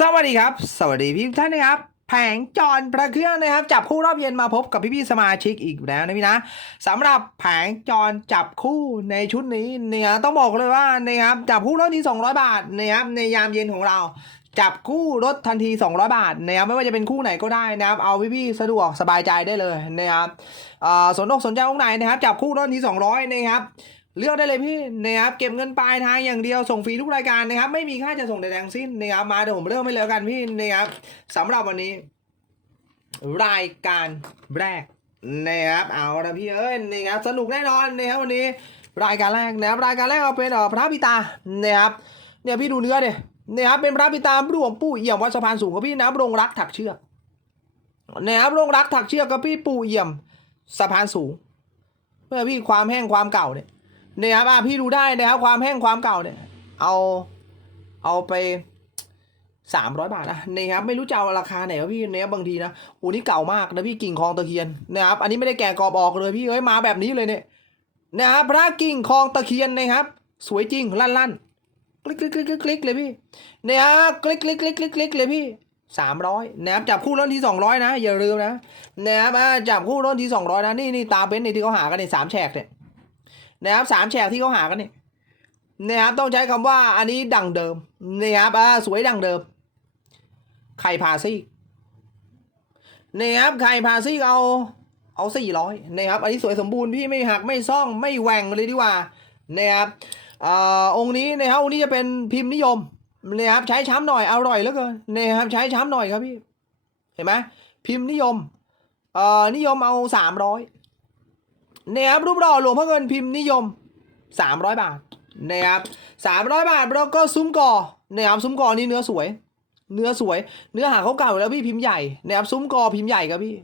สวัสดีครับ สวัสดีพี่ท่านนะครับ แผงจอนพระเครื่องนะครับ จับคู่รอบเย็นมาพบกับพี่ๆสมาชิกอีกแล้วนะพี่นะสำหรับแผงจอนจับคู่ในชุดนี้เนี่ยต้องบอกเลยว่านะครับจับคู่รถที่200 บาทนะครับในยามเย็นของเราจับคู่รถทันที 200 บาทนะครับไม่ว่าจะเป็นคู่ไหนก็ได้นะครับ เอาพี่ๆสะดวกสบายใจได้เลยนะครับอ่อสนอกสนใจตรงไหนนะครับ จับคู่รถที่200 นะครับ เลือกได้เลยพี่นะครับเก็บเงินปลายทางอย่างเดียวส่งฟรีทุกรายการนะครับ ไม่มีค่าจะส่งใดๆทั้งสิ้นนะครับมาเดี๋ยวผมเริ่มไม่เลยแล้วกันพี่นะครับสำหรับวันนี้ รายการแรกนะครับเอาละพี่เอ้ยนะครับสนุกแน่นอนนะครับวันนี้ รายการแรกนะครับรายการแรกเอาเป็นพระพิตานะครับเนี่ยพี่ดูเนื้อเนี่ยนะครับเป็นพระพิตาหลวงปู่เอี่ยมวัดสะพานสูงกับพี่นะครับโรงรักถักเชือกนะครับโรงรักถักเชือกกับพี่ปู่เอี่ยมสะพานสูงเพื่อพี่ความแห้งความเก่าเนี่ย นี่ยครับอะพี่ดูได้นะครับความแห้งความเก่าเนี่ย เอาเอาไปสามร้อยบาทนะนี่ครับไม่รู้จะเอาราคาไหนวะพี่เนี่ยบางทีนะโอ้นี่เก่ามากนะพี่กิ่งคลองตะเคียนนะครับอันนี้ไม่ได้แกะกรอบออกเลยพี่เอ้ยมาแบบนี้เลยเนี่ยนะครับพระกิ่งคลองตะเคียนนะครับ สวยจริงลั่นลั่นคลิกคลิกคลิกคลิกเลยพี่เนี่ยครับคลิกคลิกคลิกคลิกคลิกเลยพี่สามร้อยนะครับจับคู่ร้นที่สองร้อยนะอย่าลืมนะนะครับจับคู่ร้นที่สองร้อยนะนี่นี่ตาเป็นนี่ที่เขาหากันในสามแฉกเนี่ย นะครับสามแฉกที่เขาหากันเนี่ยนะครับต้องใช้คำว่าอันนี้ดังเดิมนะครับอ่าสวยดังเดิม ไข่พาซี่นะครับไข่พาซี่เอาเอาสี่ร้อยนะครับ อันนี้สวยสมบูรณ์พี่ไม่หักไม่ซ่องไม่แหว่งเลยดีกว่านะครับอ่าองค์นี้นะครับองค์นี้จะเป็นพิมพ์นิยมนะครับใช้ช้ำหน่อยอร่อยเหลือเกินนะครับใช้ช้ำหน่อยครับพี่เห็นไหมพิมพ์นิยมเอ่อนิยมเอาสามร้อย นะครับรูปหล่อหลวงพ่อเงินพิมพ์นิยม 300 บาทนะครับ300 บาทแล้วก็ซุ้มกอนะครับซุ้มกอนี่เนื้อสวย เนื้อสวย เนื้อหาเขาเก่าแล้วพี่พิมพ์ใหญ่นะครับซุ้มกอพิมพ์ใหญ่ครับพี่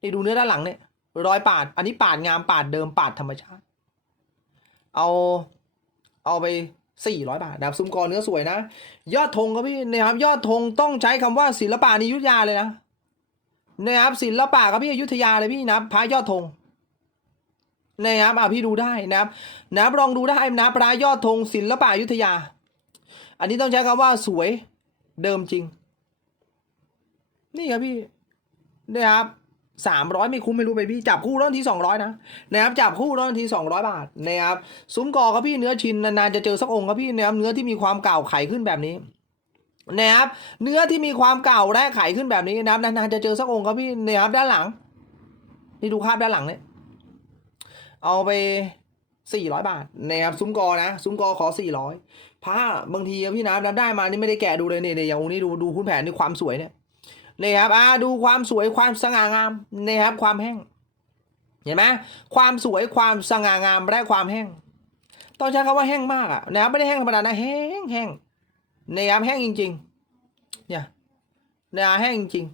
นี่ดูเนื้อด้านหลังเนี่ยรอยปาด อันนี้ปาดงามปาดเดิมปาดธรรมชาติ เอาเอาไป400บาทนะครับซุ้มกอเนื้อสวยนะ ยอดธงครับพี่นะครับยอดธงต้องใช้คำว่าศิลปะนอยุธยาเลยนะนะครับศิลปะครับพี่อยุธยาเลยพี่นะพระยอดธง นะครับอะพี่ดูได้นะครับนะครับลองดูได้นะพระยอดธงศิลปะอยุธยา อันนี้ต้องใช้คำว่าสวยเดิมจริง นี่ครับพี่นะครับสามร้อยไม่คุ้มไม่รู้ไปพี่จับคู่ร้อนที่สองร้อยนะนะครับจับคู่ร้อนที่สองร้อยบาทนะครับซุ้มกอครับพี่เนื้อชินนานๆจะเจอสักองค์ครับพี่นะครับเนื้อที่มีความเก่าไขขึ้นแบบนี้นะครับเนื้อที่มีความเก่าและไขขึ้นแบบนี้นะครับนานๆจะเจอสักองค์ครับพี่นะครับด้านหลัง นี่ดูภาพด้านหลังเนี่ย เอาไปสี่ร้อยบาทนะครับซุ้มกอนะ ซุ้มกอขอสี่ร้อยผ้าบางทีพี่น้ำได้มานี่ไม่ได้แกะดูเลยเนี่ยเนี่ยอย่างองนี้ดูดูคุณแผนนี่ความสวยเนี่ยนะครับอ่าดูความสวยความสง่างามนะครับความแห้ง เห็นไหมความสวยความสง่างามและความแห้งต้องใช้คำว่าแห้งมากอะนะครับไม่ได้แห้งธรรมดานะแห้งแห้งนะครับแห้งจริง ๆ เนี่ยนะแห้งจริง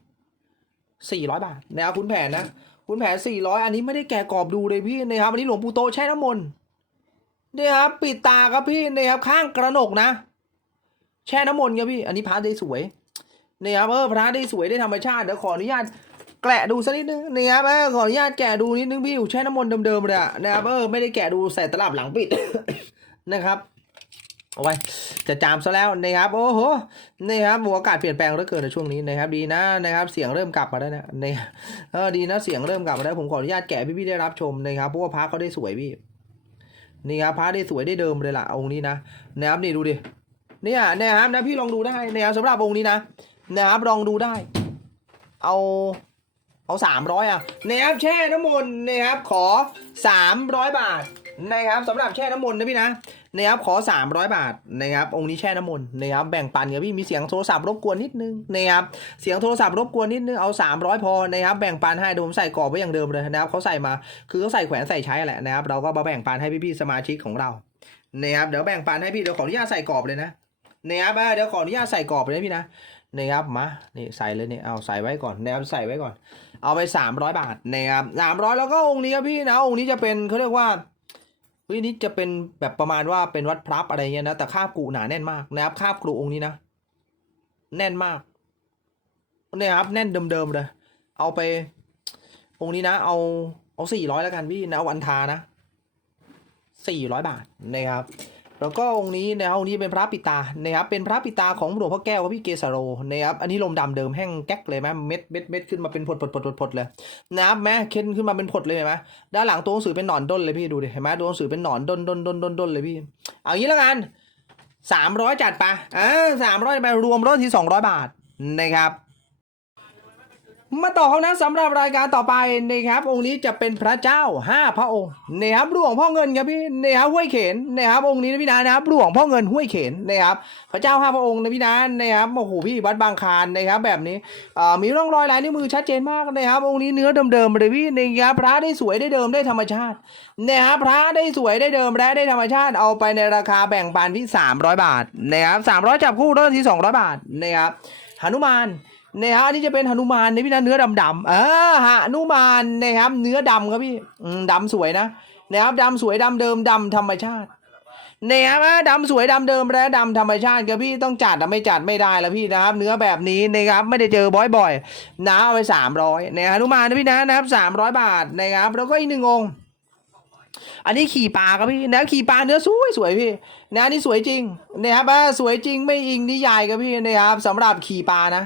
สี่ร้อยบาทนะครับคุณแผนนะ คุณแผนสี่ร้อยอันนี้ไม่ได้แกะกรอบดูเลยพี่นะครับอันนี้หลวงปู่โตใช้น้ำมนต์เนี่ยครับปิดตาครับพี่นะครับข้างกระหนกนะ แช่น้ำมนต์ครับพี่ อันนี้พระได้สวยนี่ครับเออพระได้สวยได้ธรรมชาติเดี๋ยวขออนุญาตแกะดูสักนิดนึงนี่ครับเออขออนุญาตแกะดูนิดนึงพี่อยู่แช่น้ำมนต์เดิมๆเลยอะนะครับเออไม่ได้แกะดูใส่ตลับหลังปิดนะครับ เอาไว้จะจามซะแล้วนะครับ โอ้โหนี่ครับอากาศเปลี่ยนแปลงเหลือเกินในช่วงนี้นะครับ ดีนะนะครับ เสียงเริ่มกลับมาแล้นะเนี่ยเออดีนะเสียงเริ่มกลับมาแล้ผมขออนุญาตแกะพี่ๆได้รับชมนะครับเพราะว่าพระเขาได้สวยพี่นี่ครับพระได้สวยได้เดิมเลยล่ะองค์นี้นะนะครับนี่ดูดิเนี่ยนะครับนะพี่ลองดูได้นะครับสำหรับองค์นี้นะนะครับลองดูได้ เอาเอาสามร้อยอะนะครับแช่น้ำมนต์นะครับขอสามร้อยบาทนะครับสำหรับแช่น้ำมนต์นะพี่นะ นะครับขอสามร้อยบาทนะครับองค์นี้แช่น้ำมนต์นะครับแบ่งปันกับพี่มีเสียงโทรศัพท์รบกวนนิดนึงนะครับเสียงโทรศัพท์รบกวนนิดนึงเอา 300 พอนะครับแบ่งปันให้เดี๋ยวผมใส่กรอบไว้อย่างเดิมเลยนะครับเขาใส่มาคือเขาใส่แขวนใส่ใช้แหละนะครับเราก็มาแบ่งปันให้พี่ๆสมาชิกของเรานะครับเดี๋ยวแบ่งปันให้พี่เดี๋ยวขออนุญาตใส่กรอบเลยนะนะครับเดี๋ยวขออนุญาตใส่กรอบเลยนะพี่นะนะครับมานี่ใส่เลยเนี่ยเอาใส่ไว้ก่อนนะครับใส่ไว้ก่อน เอาไป 300 บาทนะครับ300แล้วก็องค์นี้ครับพี่นะองค์นี้จะเป็นเขาเรียกว่า เฮ้ยนี่จะเป็นแบบประมาณว่าเป็นวัดพลับอะไรเงี้ยนะแต่คาบกรุหนาแน่นมากนะครับคาบกรุองค์นี้นะแน่นมากเนี่ยครับแน่นเดิมๆเลยเอาไป องค์นี้นะ เอาเอาสี่ร้อยแล้วกันพี่นะวันทานะสี่ร้อยบาทนะครับ แล้วก็องค์นี้นะครับองค์นี้เป็นพระปิตานะครับเป็นพระปิตาของหลวงพ่อแก้วครับพี่เกสโรนะครับอันนี้ลมดำเดิมแห้งแก๊กเลยไหมเม็ดเม็ดเม็ดขึ้นมาเป็นผดผดผดผดผดเลยนะครับแม้เค้นขึ้นมาเป็นผดเลยเห็นไหมด้านหลังตัวหนังสือเป็นหนอนด้นเลยพี่ดูดิเห็นไหมตัวหนังสือเป็นหนอนด้นด้นด้นด้นด้นเลยพี่ เอางี้แล้วกันสามร้อยจัดไปอ่าสามร้อยไปรวมรถที่สองร้อยบาทนะครับ มาต่อเขานะสำหรับรายการต่อไปนะครับ องค์นี้จะเป็นพระเจ้าห้าพระองค์นะครับหลวงพ่อเงินครับพี่นะครับห้วยเขนนะครับองค์นี้นะพี่นะนะครับหลวงพ่อเงินห้วยเขนนะครับพระเจ้าห้าพระองค์นะพี่นะนะครับโอ้โหพี่วัดบางคานนะครับแบบนี้มีร่องรอยลายนิ้วมือชัดเจนมากนะครับองค์นี้เนื้อเดิมๆเลยพี่นะครับพระได้สวยได้เดิมได้ธรรมชาตินะครับพระได้สวยได้เดิมและได้ธรรมชาติเอาไปในราคาแบ่งปันที่300 บาทนะครับ300จับคู่เริ่มที่200 บาทนะครับหนุมาน นะครับนี่จะเป็นหนุมานในพี่นะเนื้อดำดำเออหนุมานนะครับเนื้อดำครับพี่ดำสวยนะนะครับดำสวยดำเดิมดำธรรมชาตินะครับดำสวยดำเดิมและดำธรรมชาติครับพี่ต้องจัดอะไม่จัดไม่ได้แล้วพี่นะครับ เนื้อแบบนี้นะครับไม่ได้เจอบ่อยๆนะเอาไปสามร้อยนะครับหนุมานนะพี่นะนะครับสามร้อยบาทนะครับ แล้วก็อีกหนึ่งองค์อันนี้ขี่ปลาครับพี่นะขี่ปลาเนื้อสวยสวยพี่นะอันนี่สวยจริงนะครับอะสวยจริงไม่อิงนิยายครับพี่นะครับสำหรับขี่ปลานะ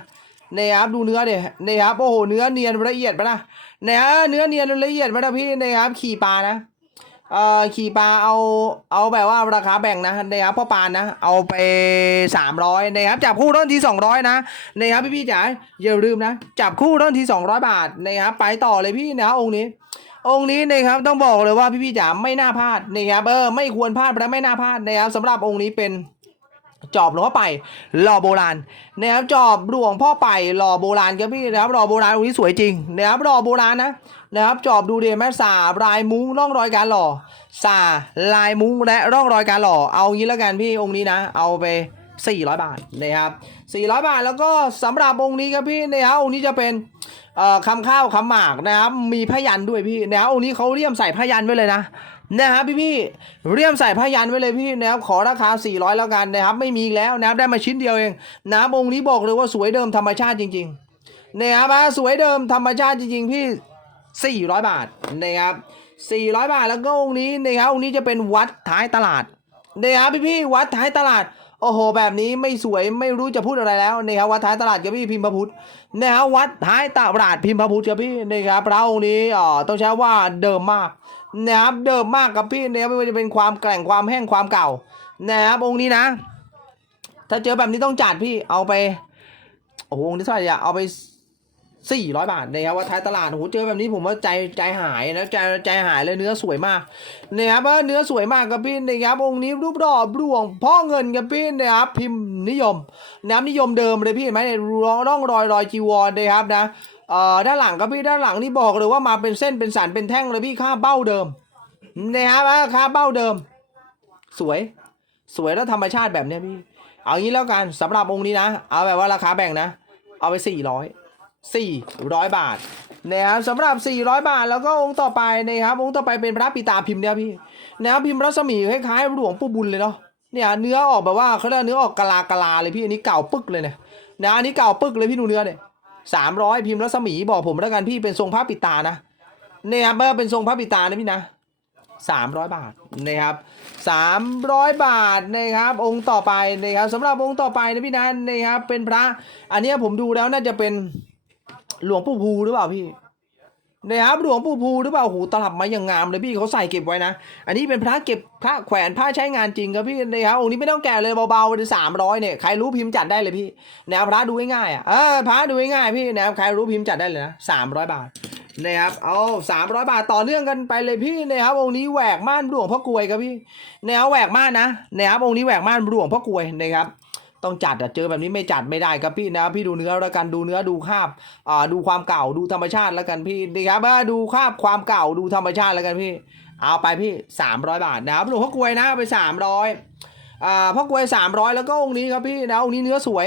นะครับดูเนื้อเดี๋ยนะครับโอ้โหเนื้อเนียนละเอียดไปนะนะครับเนื้อเนียนละเอียดไปนะพี่นะครับขี่ปลานะเอ่อขี่ปลาเอาเอาแบบว่าราคาแบ่งนะนะครับพ่อปานนะเอาไปสามร้อยนะครับจับคู่ต้นที่สองร้อยนะนะครับพี่พี่จ๋าอย่าลืมนะจับคู่ต้นที่สองร้อยบาทนะครับไปต่อเลยพี่นะครับองค์นี้ องค์นี้นะครับต้องบอกเลยว่าพี่พี่จ๋าไม่น่าพลาดนะครับเออไม่ควรพลาดและไม่น่าพลาดนะครับสำหรับองค์นี้เป็น จอบหลวงพ่อไปหล่อโบราณนะครับจอบหลวงพ่อไปหล่อโบราณครับพี่นะครับหล่อโบราณองค์นี้สวยจริงนะครับหล่อโบราณนะนะครับจอบดูเดียแม่สาลายมุ้งร่องรอยการหล่อสาลายมุ้งและร่องรอยการหล่อเอางี้แล้วกันพี่องค์นี้นะ เอาไป 400 บาทนะครับ400 บาทแล้วก็สำหรับองค์นี้ครับพี่นะครับองค์นี้จะเป็นคำข้าวคำหมากนะครับมีพยันด้วยพี่นะครับองค์นี้เขาเลี่ยมใส่พยันไว้เลยนะ นะครับพี่พี่เรียมใส่พยันไว้เลยพี่นะครับขอราคา 400 แล้วกันนะครับ ไม่มีอีกแล้วนะครับได้มาชิ้นเดียวเองนะครับองค์นี้บอกเลยว่าสวยเดิมธรรมชาติจริงๆนะครับสวยเดิมธรรมชาติจริง ๆ พี่ 400 บาทนะครับ400 บาทแล้วก็องค์นี้นะครับองค์นี้จะเป็นวัดท้ายตลาดนะครับพี่พี่วัดท้ายตลาดโอ้โห แบบนี้ไม่สวยไม่รู้จะพูดอะไรแล้วนะครับวัดท้ายตลาดกับพี่พิมพ์พระพุทธนะครับวัดท้ายตลาดพิมพ์พระพุทธครับพี่นะครับพระองค์นี้อ่อต้องใช้ว่าเดิมมาก นะครับเดิมมากครับพี่นะครับไม่ว่าจะเป็นความแกร่งความแห้งความเก่านะครับองค์นี้นะ ถ้าเจอแบบนี้ต้องจัดพี่เอาไปโอ้โหองค์นี้เท่าไหร่อะเอาไปสี่ร้อยบาทนะครับว่าท้ายตลาดโอ้โหเจอแบบนี้ผมว่าใจใจหายนะใจใจหายเลยเนื้อสวยมากนะครับว่าเนื้อสวยมากครับพี่นะครับองค์นี้รูปดอกร่วงพ่อเงินครับพี่นะครับพิมพ์นิยมน้ำนิยมเดิมเลยพี่เห็นไหมเนี่ยร่องรอยรอยจีวรนะครับนะ เอ่อด้านหลังครับพี่ด้านหลังนี่บอกเลยว่ามาเป็นเส้นเป็นสันเป็นแท่งเลยพี่ค่าเบ้าเดิมนะครับอะค่าเบ้าเดิม สวย สวยแล้วธรรมชาติแบบเนี้ยพี่ เอางี้แล้วกันสำหรับองค์นี้นะ เอาแบบว่าราคาแบ่งนะ เอาไปสี่ร้อยสี่ร้อยบาทนะครับสำหรับสี่ร้อยบาทแล้วก็องค์ต่อไปนะครับองค์ต่อไปเป็นพระปิตาพิมพ์เนี่ยพี่นะครับพิมพ์รัศมีคล้ายๆหลวงปู่บุญเลยเนาะเนี่ยเนื้อออกแบบว่าเขาเรียกเนื้อออกกะลากะลาเลยพี่อันนี้เก่าปึ๊กเลยเนี่ยนะอันนี้เก่าปึ๊กเลยพี่ดูเนื้อเนี่ย สามร้อยพิมพ์รัศมีบอกผมแล้วกันพี่เป็นทรงพระปิตานะเนี่ยครับเป็นทรงพระปิตานะพี่นะสามร้อยบาทนะครับสามร้อยบาทนะครับองค์ต่อไปนะครับสำหรับองค์ต่อไปนะพี่นะนะครับเป็นพระ อันนี้ผมดูแล้วน่าจะเป็นหลวงปู่ภูหรือเปล่าพี่ นะครับหลวงปู่ภูหรือเปล่าหูตลับมาอย่างงามเลยพี่เขาใส่เก็บไว้นะ อันนี้เป็นพระเก็บพระแขวนพระใช้งานจริงครับพี่นะครับองค์นี้ไม่ต้องแกะเลยเบาๆเลยสามร้อยเนี่ยใครรู้พิมพ์จัดได้เลยพี่นะครับพระดูง่ายๆอะเออพระดูง่ายๆพี่นะครับใครรู้พิมพ์จัดได้เลยนะสามร้อยบาทนะครับเอาสามร้อยบาทต่อเนื่องกันไปเลยพี่นะครับองค์นี้แหวกม่านหลวงพ่อกลวยครับพี่นะครับแหวกม่านนะนะครับองค์นี้แหวกม่านหลวงพ่อกลวยนะครับ ต้องจัดอะเจอแบบนี้ไม่จัดไม่ได้ครับพี่นะพี่ดูเนื้อแล้วกันดูเนื้อดูคาบอ่าดูความเก่าดูธรรมชาติแล้วกันพี่นะครับดูคาบความเก่าดูธรรมชาติแล้วกันพี่ เอาไปพี่สามร้อยบาทนะครับหลวงพ่อกลวยนะไปสามร้อยอ่าพ่อกลวยสามร้อยแล้วก็องค์นี้ครับพี่นะองค์นี้เนื้อสวย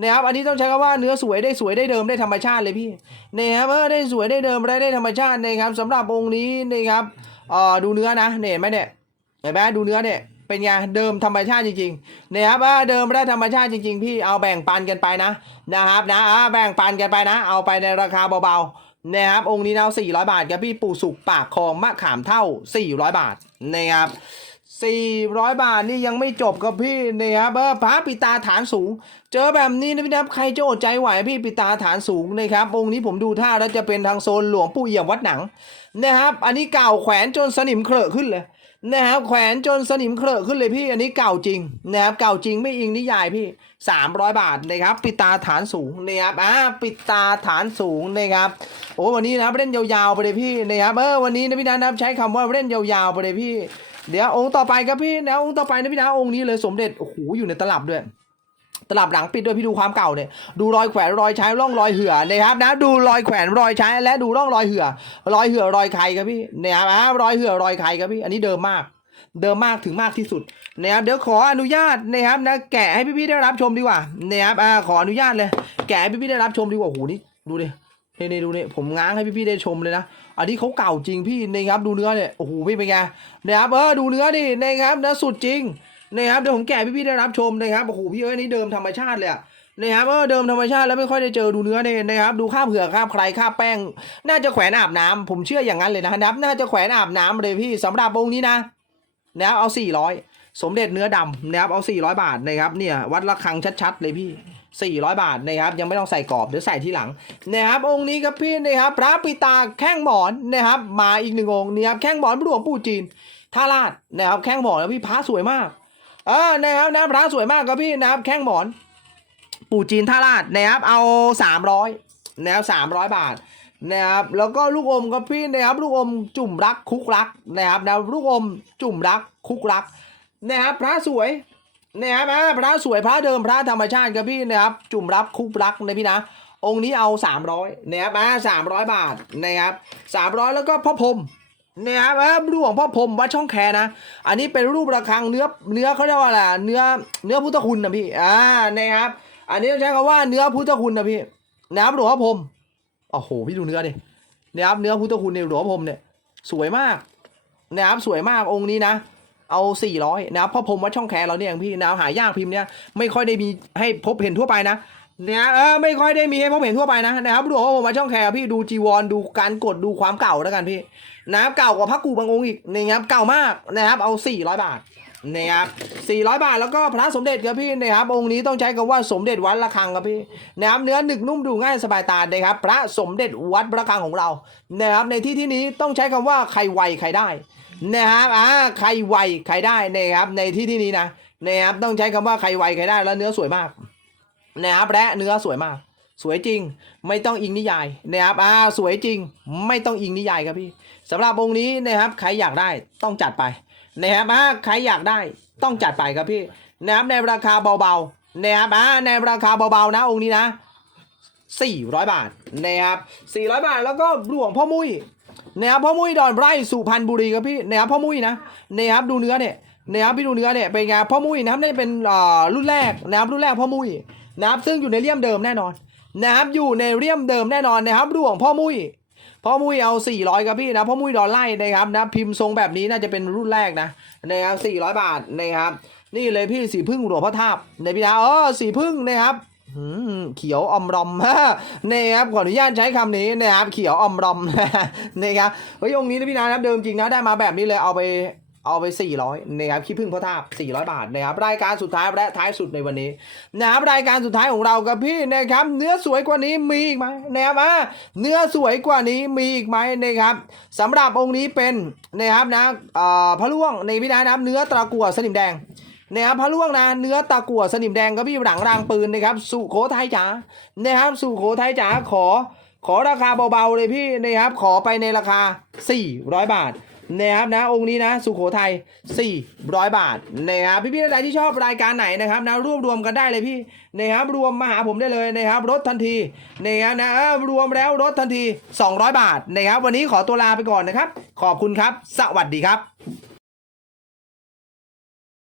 นะครับอันนี้ต้องใช้คำว่าเนื้อสวยได้สวยได้เดิมได้ธรรมชาติเลยพี่นะครับเออได้สวยได้เดิมได้ได้ธรรมชาตินะครับสำหรับองค์นี้นะครับเอ่อดูเนื้อนะเนี่ยเห็นไหมเนี่ยเห็นไหมดูเนื้อเนี่ย เป็นไงเดิมธรรมชาติจริงๆนะครับเดิมได้ธรรมชาติจริง ๆ พี่เอาแบ่งปันกันไปนะนะครับนะอ่าแบ่งปันกันไปนะ เอาไปในราคาเบาๆนะครับองค์นี้เอา400 บาทครับพี่ปู่สุกปากคลองมะขามเท่า 400 บาทนะครับ400 บาทนี่ยังไม่จบครับพี่นะครับเออพระปิตาฐานสูง เจอแบบนี้นะพี่นะครับใครจะอดใจไหวพี่ปิตาฐานสูงนะครับ องค์นี้ผมดูท่าแล้วจะเป็นทางโซนหลวงปู่เอี่ยมวัดหนังนะครับ อันนี้เก่าแขวนจนสนิมเคลอะขึ้นเลย นะครับแขวนจนสนิมเคลอะขึ้นเลยพี่อันนี้เก่าจริงนะครับเก่าจริงไม่อิงนิยายพี่ 300 บาทนะครับปิตาฐานสูงนะครับอ่าปิตาฐานสูงนะครับโอ้วันนี้นะครับเล่นยาวๆไปเลยพี่นะครับเออวันนี้นะพี่นะครับใช้คำว่าเล่นยาวๆไปเลยพี่ เดี๋ยวองค์ต่อไปครับพี่นะองค์ต่อไปนะพี่นะองค์นี้เลยสมเด็จโอ้โหอยู่ในตลับด้วย ตลับหลังปิดด้วยพี่ดูความเก่าเนี่ยดูรอยแขวนรอยใช้ร่องรอยเหือนะครับนะดูรอยแขวนรอยใช้และดูร่องรอยเหือ รอยเหือรอยใครครับพี่นะครับอ่ารอยเหือรอยใครครับพี่อันนี้เดิมมาก เดิมมากถึงมากที่สุดนะครับเดี๋ยวขออนุญาตนะครับนะแกะให้พี่ๆได้รับชมดีกว่านะครับอ่าขออนุญาตเลย แกะให้พี่ๆได้รับชมดีกว่าโอ้โหนี่ดูดินี่นี่ดูนี่ผมง้างให้พี่ๆได้ชมเลยนะ อันนี้เขาเก่าจริงพี่นะครับดูเนื้อเนี่ยโอ้โหพี่เป็นไงนะครับเออดูเนื้อดินะครับนะสุดจริง นะครับเดี๋ยวผมแกะพี่พี่ๆได้รับชมนะครับโอ้โหพี่เอ้ยนี่เดิมธรรมชาติเลยอะนะครับเออเดิมธรรมชาติแล้วไม่ค่อยได้เจอดูเนื้อเนี่ยนะครับดูข้าบเผือกข้าบใครข้าบแป้ง น่าจะแขวนอาบน้ำผมเชื่ออย่างนั้นเลยนะครับ น่าจะแขวนอาบน้ำเลยพี่สำหรับองค์นี้นะนะครับเอา400สมเด็จเนื้อดำนะครับเอา400บาทนะครับเนี่ยวัดระฆังชัดๆเลยพี่400บาทนะครับยังไม่ต้องใส่กรอบเดี๋ยวใส่ที่หลังนะครับองค์นี้ครับพี่นะครับพระปิตาแข้งหมอนนะครับมาอีกหนึ่งองค์นะครับแข้งหมอนหลวงปู่จีนท่าลาดนะครับแข้งหมอนแล้วพี่พระสวยมาก ออนะครับนะพระสวยมากครับพี่นะครับแข้งหมอน ปู่จีนท่าลาดนะครับเอาสามร้อยนะครับสามร้อยบาทนะครับแล้วก็ลูกอมครับพี่นะครับลูกอมจุ่มรักคุกรักนะครับนะลูกอมจุ่มรักคุกรักนะครับพระสวยนะครับอ่าพระสวยพระเดิมพระธรรมชาติครับพี่นะครับจุ่มรับคุกรักนะพี่นะองค์นี้เอา 300นะครับอ่าสามร้อยบาทนะครับสามร้อยแล้วก็พ่อพรห มนะครับรูปของพ่อพรมวัดช่องแคนะ อันนี้เป็นรูประฆังเนื้อเนื้อเขาเรียกว่าอะไรเนื้อเนื้อพุทธคุณนะพี่อ่านะครับ อันนี้ใช้คำว่าเนื้อพุทธคุณนะพี่นะครับหลวงพ่อพรมโอ้โหพี่ดูเนื้อดิเนะครับเนื้อพุทธคุณในหลวงพ่อพรมเนี่ยสวยมากนะครับสวยมากองค์นี้นะ เอา 400 นะครับพ่อพรมวัดช่องแคเราเนี่ยเองพี่นะครับหายากพิมพ์เนี่ยไม่ค่อยได้มีให้พบเห็นทั่วไปนะ เนี่ยเออไม่ค่อยได้มีให้พบเห็นทั่วไปนะนะครับหลวงพ่อพรหมวัดช่องแคร์พี่ดูจีวรดูการกดดูความเก่าแล้วกันพี่นะครับเก่ากว่าพระกูบางองค์อีกนะครับเก่ามากนะครับเอา 400 บาทนะครับ400 บาทแล้วก็พระสมเด็จครับพี่นะครับองค์นี้ต้องใช้คำว่าสมเด็จวัดระฆังครับพี่นะครับเนื้อหนึกนุ่มดูง่ายสบายตานะครับพระสมเด็จวัดระฆังของเรานะครับในที่ที่นี้ต้องใช้คำว่าใครไวใครได้นะครับอ่าใครไวใครได้นะครับในที่ที่นี้นะนะครับต้องใช้คำว่าใครไวใครได้แล้วเนื้อสวยมาก นะครับและเนื้อสวยมาก สวยจริง ไม่ต้องอิงนิยายนะครับอ่าสวยจริง ไม่ต้องอิงนิยายครับพี่สำหรับองค์นี้นะครับใครอยากได้ต้องจัดไปนะครับอ่าใครอยากได้ต้องจัดไปครับพี่นะครับในราคาเบาๆนะครับอ่าในราคาเบาๆนะองค์นี้นะ400 บาทนะครับ400 บาทแล้วก็หลวงพ่อมุ้ยนะครับพ่อมุ้ยดอนไร่สุพรรณบุรีครับพี่นะครับพ่อมุ้ยนะนะครับดูเนื้อเนี่ยนะครับพี่ดูเนื้อเนี่ยเป็นไงพ่อมุ้ยนะครับนี่เป็นอ่ารุ่นแรกนะครับรุ่นแรกพ่อมุ้ย นะครับซึ่งอยู่ในเลี่ยมเดิมแน่นอนนะครับอยู่ในเลี่ยมเดิมแน่นอนนะครับหลวงพ่อมุ้ยพ่อมุ้ยเอา 400ครับพี่นะพ่อมุ้ยดอลไล่นะครับนะพิมพ์ทรงแบบนี้น่าจะเป็นรุ่นแรกนะนะครับ400 บาทนะครับนี่เลยพี่สีพึ่งหลวงพ่อทาบในพี่นะเออสีพึ่งนะครับหืมเขียวอมรอมนะครับขออนุญาตใช้คำนี้นะครับเขียวอมรอมนะครับเฮ้ยองค์นี้นะพี่นะครับเดิมจริงนะได้มาแบบนี้เลยเอาไป เอาไป 400นะครับขี้พึ่งพ่อทาบ400 บาทนะครับรายการสุดท้ายและท้ายสุดในวันนี้นะครับรายการสุดท้ายของเรากับพี่นะครับเนื้อสวยกว่านี้มีอีกไหมนะครับอ่าเนื้อสวยกว่านี้มีอีกไหมนะครับสำหรับองค์นี้เป็นนะครับนะอ่อพระล่วงในพี่นะครับเนื้อตะกั่วสนิมแดงนะครับพระล่วงนะเนื้อตะกั่วสนิมแดงก็พี่หลังรางปืนนะครับสุโขทัยจ๋านะครับสุโขทัยจ๋าขอ ขอราคาเบาๆเลยพี่นะครับขอไปในราคา 400 บาท นะครับนะองค์นี้นะสุโขทัย400 บาทนะครับพี่ๆท่านใดที่ชอบรายการไหนนะครับนะรวบรวมกันได้เลยพี่นะครับรวมมาหาผมได้เลยนะครับลดทันทีนะครับนะรวมแล้วลดทันที 200 บาทนะครับวันนี้ขอตัวลาไปก่อนนะครับ ขอบคุณครับ สวัสดีครับ